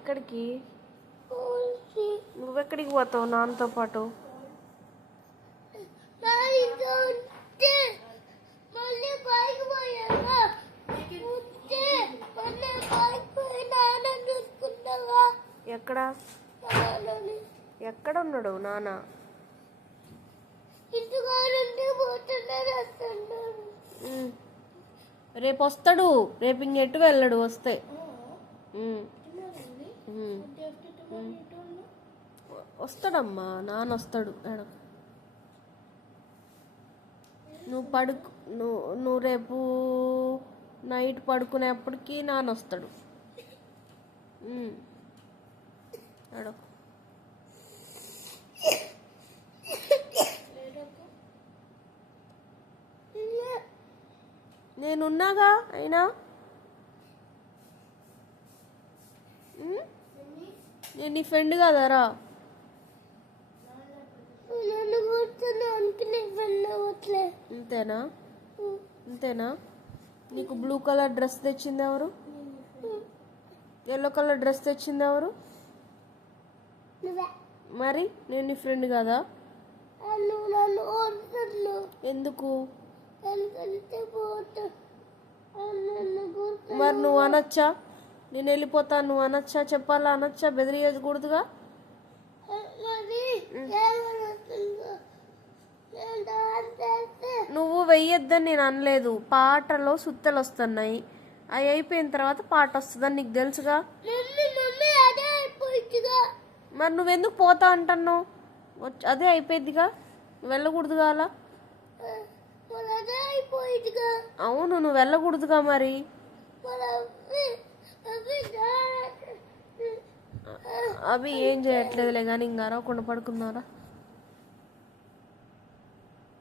ఎక్కడికి? నువ్వెక్కడికి పోతావు నాన్నతో పాటు? ఎక్కడ ఎక్కడ ఉన్నాడు నాన్న? రేపు వస్తాడు. రేపు ఇంకెట్టు వెళ్ళడు. వస్తే వస్తాడమ్మా, నాన్న వస్తాడు. నువ్వు రేపు నైట్ పడుకునేప్పటికి నాన్న వస్తాడు. అడకు. నేనున్నాగా అయినా. నేను నీ ఫ్రెండ్ కదరా. అంతేనా? అంతేనా? నీకు బ్లూ కలర్ డ్రెస్ తెచ్చింది ఎవరు? ఎల్లో కలర్ డ్రెస్ తెచ్చింది ఎవరు? మరి నేను నీ ఫ్రెండ్ కదా. ఎందుకు? మరి నువ్వు అనొచ్చా? నేను వెళ్ళిపోతాను నువ్వు అనొచ్చా? చెప్పాలా? అనొచ్చా? బెదిరియకూడదుగా. నువ్వు వెయ్యొద్దని నేను అనలేదు. పాటలో సుత్తలు వస్తున్నాయి, అవి అయిపోయిన తర్వాత పాట వస్తుందని నీకు తెలుసుగా. మరి నువ్వెందుకు పోతా అంటున్నావు? అదే అయిపోయిద్దిగా, వెళ్ళకూడదుగా అలా. అవును, నువ్వు వెళ్ళకూడదుగా. మరి అవి ఏం చేయట్లేదులే కానీ ఇంకా అరవకుండా పడుకున్నారా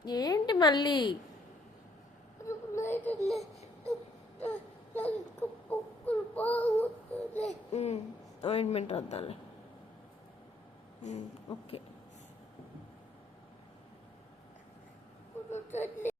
ఏంటి మళ్ళీ? ఆయింట్మెంట్ వద్దాలే. ఓకే.